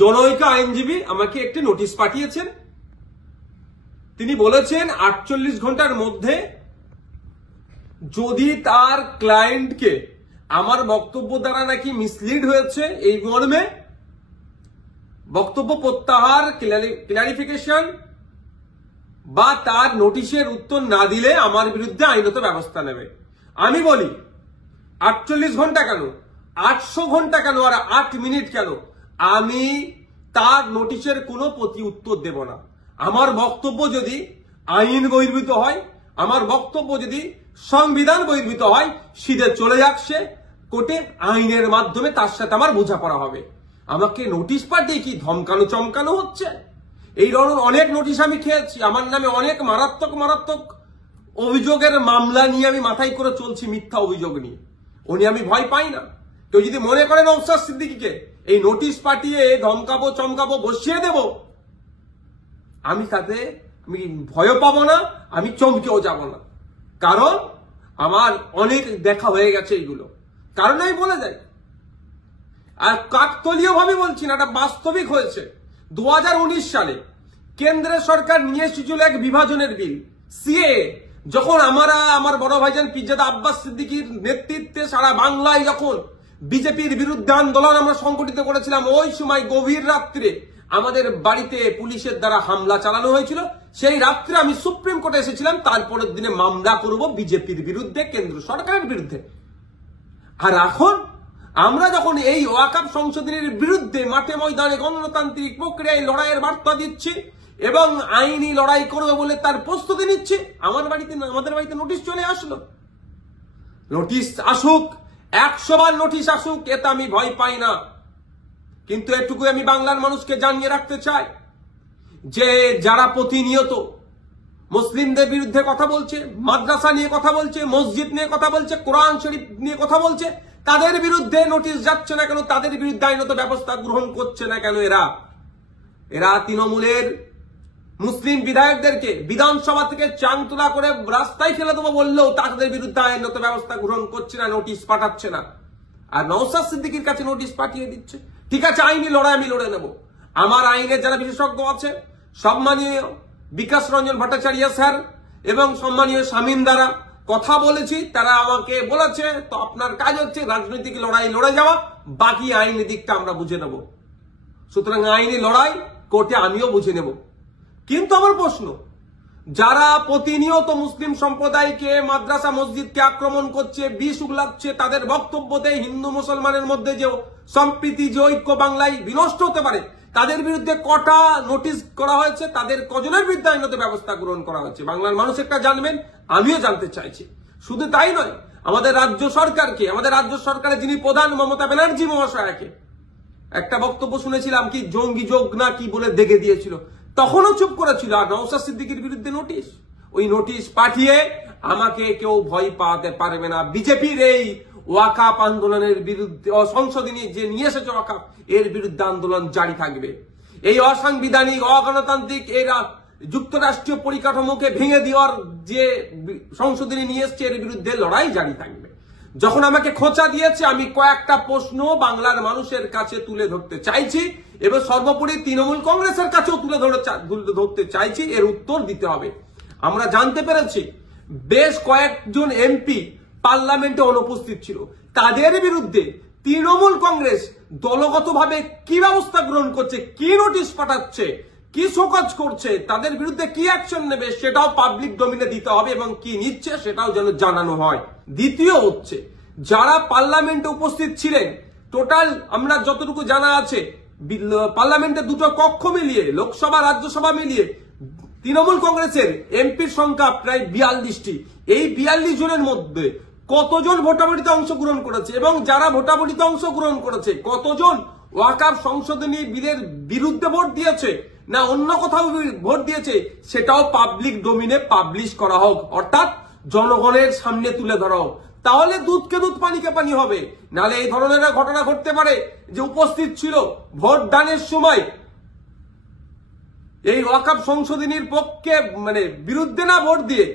জনৈক আইনজীবী আমাকে একটি নোটিশ পাঠিয়েছেন। তিনি বলেছেন 48 ঘন্টার মধ্যে যদি তার ক্লায়েন্টকে আমার বক্তব্য দ্বারা নাকি মিসলিড হয়েছে এই মর্মে বক্তব্য প্রত্যাহার, ক্লারিফিকেশন বা তার নোটিশের উত্তর না দিলে আমার বিরুদ্ধে আইনত ব্যবস্থা নেবে। আমি বলি 48 ঘন্টা কেন, 800 ঘন্টা কেন, আর 8 মিনিট কেন, আমি তার নোটিশের কোনো প্রতি উত্তর দেব না। আমার বক্তব্য যদি আইন বহির্ভূত হয়, আমার বক্তব্য যদি সংবিধান বহির্ভূত হয়, সিধে চলে যাক সে কোর্টে, আইনের মাধ্যমে তার সাথে আমার বোঝাপড়া হবে। আমাকে নোটিশ পাঠিয়ে কি ধমকানো চমকানো হচ্ছে? এই ধরনের অনেক নোটিশ আমি খেয়েছি। আমার নামে অনেক মারাত্মক অভিযোগের মামলা নিয়ে আমি মাথায় করে চলছি, মিথ্যা অভিযোগ নিয়ে। উনি আমি ভয় পাই না। কেউ যদি মনে করেন নওশাদ সিদ্দিকীকে এই নোটিশ পাঠিয়ে ধমকাবো চমকাবো বসিয়ে দেব, আমি তাতে ভয় পাবো না, আমি চমকেও যাব না। কারণ আমার অনেক দেখা হয়ে গেছে এইগুলো। কারণ আমি বলে যাই, আর কাকতলীয় ভাবে বলছি না, এটা বাস্তবিক হয়েছে। 2019 সালে কেন্দ্রের সরকার নিয়ে এসেছিল এক বিভাজনের বিল, সিএ। যখন আমার বড় ভাইজান পিরজাদা আব্বাস সিদ্দিকীর নেতৃত্বে সারা বাংলায় যখন বিজেপির বিরুদ্ধে আন্দোলন আমরা সংগঠিত করেছিলাম, ওই সময় গভীর রাত্রে আমাদের বাড়িতে পুলিশের দ্বারা হামলা চালানো হয়েছিল। সেই রাত্রে আমি সুপ্রিম কোর্টে এসেছিলাম, তারপরের দিনে মামলা করব বিজেপির বিরুদ্ধে, কেন্দ্র সরকারের বিরুদ্ধে। আর এখন আমরা যখন এই ওয়াকফ সংশোধনের বিরুদ্ধে মাঠে ময়দানে গণতান্ত্রিক প্রক্রিয়ায় লড়াইয়ের বার্তা দিচ্ছি এবং আইনি লড়াই করবে বলে তার প্রস্তুতি নিচ্ছে, আমাদের বাড়িতে নোটিশ চলে আসলো। নোটিশ আসুক, 100 বার নোটিশ আসুক, এতে আমি ভয় পাই না। কিন্তু এটুকু আমি বাংলার মানুষকে জানিয়ে রাখতে চাই যে যারা প্রতিনিয়ত মুসলিমদের বিরুদ্ধে কথা বলছে, মাদ্রাসা নিয়ে কথা বলছে, মসজিদ নিয়ে কথা বলছে, কোরআন শরীফ নিয়ে কথা বলছে, তাদের বিরুদ্ধে নোটিশ যাচ্ছে না কেন, তাদের বিরুদ্ধে আইনত ব্যবস্থা গ্রহণ করছে না কেন? এরা তৃণমূলের মুসলিম বিধায়কদেরকে বিধানসভা থেকে চাংতলা করে রাস্তায় ফেলে দেবো বললেও তাদের বিরুদ্ধে আইনত ব্যবস্থা গ্রহণ করছে না, নোটিশ পাঠাচ্ছে না। আর নওশাদ সিদ্দিকীর কাছে নোটিশ পাঠিয়ে দিচ্ছে। ঠিক আছে, আইনি লড়াই আমি লড়ে নেব। আমার আইনের যারা বিশেষজ্ঞ আছে, সম্মানীয় বিকাশ রঞ্জন ভট্টাচার্য স্যার এবং সম্মানীয় শামীম দ্বারা কথা বলেছি, তারা আমাকে বলেছে তো আপনার কাজ হচ্ছে রাজনৈতিক লড়াই লড়ে যাওয়া, বাকি আইনি দিকটা আমরা বুঝে নেব। সুতরাং আইনি লড়াই কোর্টে আমিও বুঝে নেব। কিন্তু আমার প্রশ্ন, যারা প্রতিনিয়ত মুসলিম সম্প্রদায়কে, মাদ্রাসা মসজিদকে আক্রমণ করছে, বিষ উগলাচ্ছে, তাদের বক্তব্যতে হিন্দু মুসলমানের মধ্যে যে সম্প্রীতি, যে ঐক্য বাংলায় বিনষ্ট হতে পারে, তাদের বিরুদ্ধে কটা নোটিশ করা হয়েছে, তাদের কজনের বিরুদ্ধে আইনত ব্যবস্থা গ্রহণ করা হয়েছে, বাংলার মানুষ একটা জানবেন, আমিও জানতে চাইছি। শুধু তাই নয়, আমাদের রাজ্য সরকারকে, আমাদের রাজ্য সরকারের যিনি প্রধান মমতা ব্যানার্জি মহাশয়াকে একটা বক্তব্য শুনেছিলাম, কি জঙ্গি যোগ না কি বলে দেখে দিয়েছিল, তখনও চুপ করেছিল। আর নওশাদ সিদ্দিকীর বিরুদ্ধে নোটিশ, ওই নোটিশ পাঠিয়ে আমাকে কেউ ভয় পাওয়াতে পারবে না। বিজেপির এই ওয়াকফ আন্দোলনের বিরুদ্ধে, সংশোধনী যে নিয়ে এসেছে ওয়াকফ, এর বিরুদ্ধে আন্দোলন জারি থাকবে। এই অসাংবিধানিক, অগণতান্ত্রিক এরা যুক্তরাষ্ট্রীয় পরিকাঠামোকে ভেঙে দেওয়ার যে সংশোধনী নিয়ে এসছে, এর বিরুদ্ধে লড়াই জারি থাকবে। যখন আমাকে খোঁচা দিয়েছে, আমি কয়েকটা প্রশ্ন বাংলার মানুষের কাছে তুলে ধরতে চাইছি এবং সর্বোপরি তৃণমূল কংগ্রেসের কাছেও তুলে ধরতে চাইছি, এর উত্তর দিতে হবে। আমরা জানতে পেরেছি বেশ কয়েকজন এমপি পার্লামেন্টে অনুপস্থিত ছিল, তাদের বিরুদ্ধে তৃণমূল কংগ্রেস দলগতভাবে কি ব্যবস্থা গ্রহণ করছে, কি নোটিশ পাঠাচ্ছে, কি শোকজ করছে, তাদের বিরুদ্ধে কি অ্যাকশন নেবে, সেটাও পাবলিক ডোমিনে দিতে হবে এবং কি নিচ্ছে সেটাও যেন জানানো হয়। দ্বিতীয় হচ্ছে, যারা পার্লামেন্টে উপস্থিত ছিলেন, টোটাল আমরা যতটুকু জানা আছে, পার্লামেন্টে দুটো কক্ষ মিলিয়ে, লোকসভা রাজ্যসভা মিলিয়ে তৃণমূল কংগ্রেসের এমপির সংখ্যা প্রায় 42টি। এই 42 জনের মধ্যে কতজন ভোটাভুটিতে অংশগ্রহণ করেছে এবং যারা ভোটাভুটিতে অংশগ্রহণ করেছে কতজন ওয়াকফ সংশোধনী বিলের বিরুদ্ধে ভোট দিয়েছে না অন্য কোথাও ভোট দিয়েছে, সেটাও পাবলিক ডোমিনে পাবলিশ করা হোক, অর্থাৎ জনগণের সামনে তুলে ধরা হোক। তাহলে দুধকে দুধ, পানিকে পানি হবে। নাহলে এই ধরনের ঘটনা ঘটতে পারে যে উপস্থিত ছিল ভোট দানের সময় এই ওয়াকফ সংশোধনীর পক্ষে, বিরুদ্ধে না ভোট দিয়ে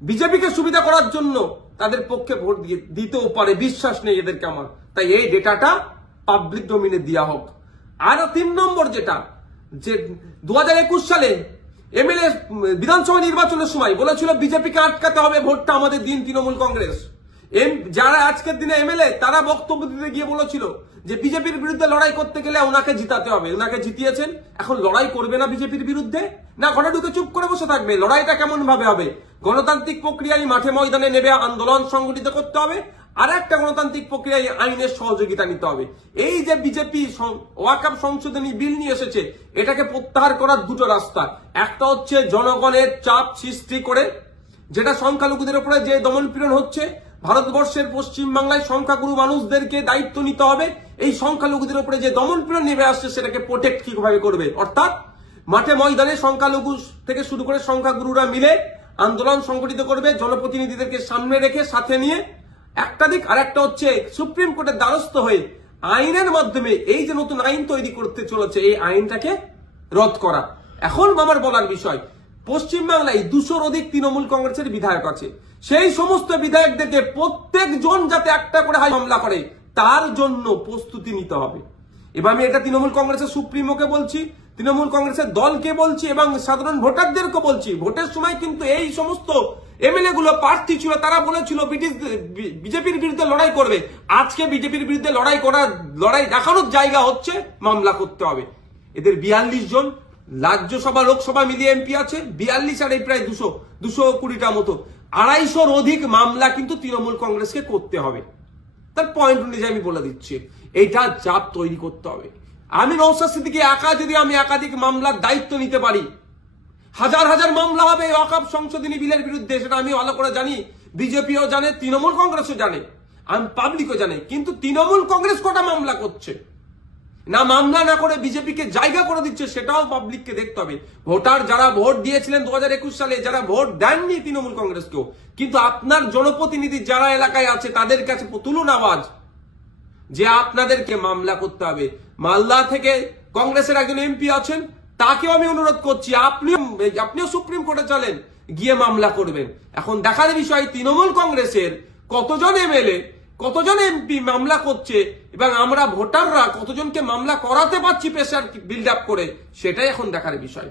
বিজেপিকে সুবিধা করার জন্য তাদের পক্ষে ভোট দিতেও পারে, বিশ্বাস নেই এদেরকে আমার। তাই এই ডেটাটা পাবলিক ডোমিনে দেওয়া হোক। আর 3 নম্বর যেটা, যে 2021 সালে এমএলএ বিধানসভা নির্বাচনের সময় বলেছিল বিজেপিকে আটকাতে হবে, ভোটটা আমাদের দিন তৃণমূল কংগ্রেস। যারা আজকের দিনে এমএলএ তারা বক্তব্য দিতে গিয়ে বলেছিল যে বিজেপির বিরুদ্ধে লড়াই করতে গেলে ওনাকে জিতাতে হবে, ওনাকে জিতিয়েছেন। এখন লড়াই করবে না বিজেপির বিরুদ্ধে, না ঘরে ঢুকে চুপ করে বসে থাকবে? লড়াইটা কেমন ভাবে হবে? গণতান্ত্রিক প্রক্রিয়ায় মাঠে ময়দানে নেবে আন্দোলন সংগঠিত করতে হবে, আর একটা গণতান্ত্রিক প্রক্রিয়ায় আইনের সহযোগিতা নিতে হবে। এই যে বিজেপি ওয়াকফ সংশোধনী বিল নিয়ে এসেছে, এটাকে প্রত্যাহার করার দুটো রাস্তা। একটা হচ্ছে জনগণের চাপ সৃষ্টি করে, যেটা সংখ্যালঘুদের উপরে যে দমনপীড়ন হচ্ছে, ভারতবর্ষের পশ্চিমবাংলায় সংখ্যাগুরু মানুষদেরকে দায়িত্ব নিতে হবে। এই সংখ্যালঘুদের উপরে যে দমনপীড়ন নেমে আসছে সেটাকে প্রোটেক্ট কিভাবে করবে, অর্থাৎ মাঠে ময়দানে সংখ্যালঘু থেকে শুরু করে সংখ্যাগুরুরা মিলে আন্দোলন সংগঠিত করবে, জনপ্রতিনিধিদেরকে সামনে রেখে সাথে নিয়ে। একটা দিক। আর একটা হচ্ছে সুপ্রিম কোর্টের দ্বারস্থ হয়ে আইনের মাধ্যমে এই যে নতুন আইন তৈরি করতে চলেছে, এই আইনটাকে রদ করা। এখন আমার বলার বিষয়, পশ্চিমবাংলায় 200-র অধিক তৃণমূল কংগ্রেসের বিধায়ক আছে। সেই সমস্ত বিধায়কদেরকে প্রত্যেকজন যাতে একটা করে মামলা করে, তার জন্য প্রস্তুতি নিতে হবে। এবার আমি এটা তৃণমূল কংগ্রেসের সুপ্রিমোকে বলছি, তৃণমূল কংগ্রেসের দলকে বলছি এবং সাধারণ ভোটারদেরকে বলছি। ভোটের সময় কিন্তু এই সমস্ত এমএলএ গুলো প্রার্থী ছিল, তারা বলেছিল বিজেপির বিরুদ্ধে লড়াই করবে। আজকে বিজেপির বিরুদ্ধে লড়াই দেখানোর জায়গা হচ্ছে মামলা করতে হবে। এদের 42 জন রাজ্যসভা লোকসভা মিলিয়ে এমপি আছে, 42 আর এই প্রায় 220টা মতো, 250-র অধিক মামলা কিন্তু তৃণমূল কংগ্রেসকে করতে হবে। তার পয়েন্ট অনুযায়ী আমি বলে দিচ্ছি, এইটা চাপ তৈরি করতে হবে। আমি নওশাদ সিদ্দিকী যদি আমি একাধিক মামলার দায়িত্ব নিতে পারি, হাজার হাজার মামলা হবে ওয়াকফ সংশোধনী বিলের বিরুদ্ধে, সেটা আমি ভালো করে জানি, বিজেপিও জানে, তৃণমূল কংগ্রেসও জানে, আমি পাবলিকও জানে। কিন্তু তৃণমূল কংগ্রেস কটা মামলা করছে, না মামলা না করে বিজেপিকে জায়গা করে দিচ্ছে, সেটাও পাবলিককে দেখতে হবে। ভোটার যারা ভোট দিয়েছিলেন 2021 সালে, যারা ভোট দেননি তৃণমূল কংগ্রেসকেও, কিন্তু আপনার জনপ্রতিনিধি যারা এলাকায় আছে তাদের কাছে তুলুন আওয়াজ যে আপনাদেরকে মামলা করতে হবে। মালদা থেকে কংগ্রেসের একজন এমপি আছেন, তাকেও আমি অনুরোধ করছি, আপনিও সুপ্রিম কোর্টে চলেন, গিয়ে মামলা করবেন। এখন দেখার বিষয় তৃণমূল কংগ্রেসের কতজন এমএলএ, কতজন এমপি মামলা করছে এবং আমরা ভোটাররা কতজনকে মামলা করাতে পারছি প্রেসার বিল্ড আপ করে, সেটাই এখন দেখার বিষয়।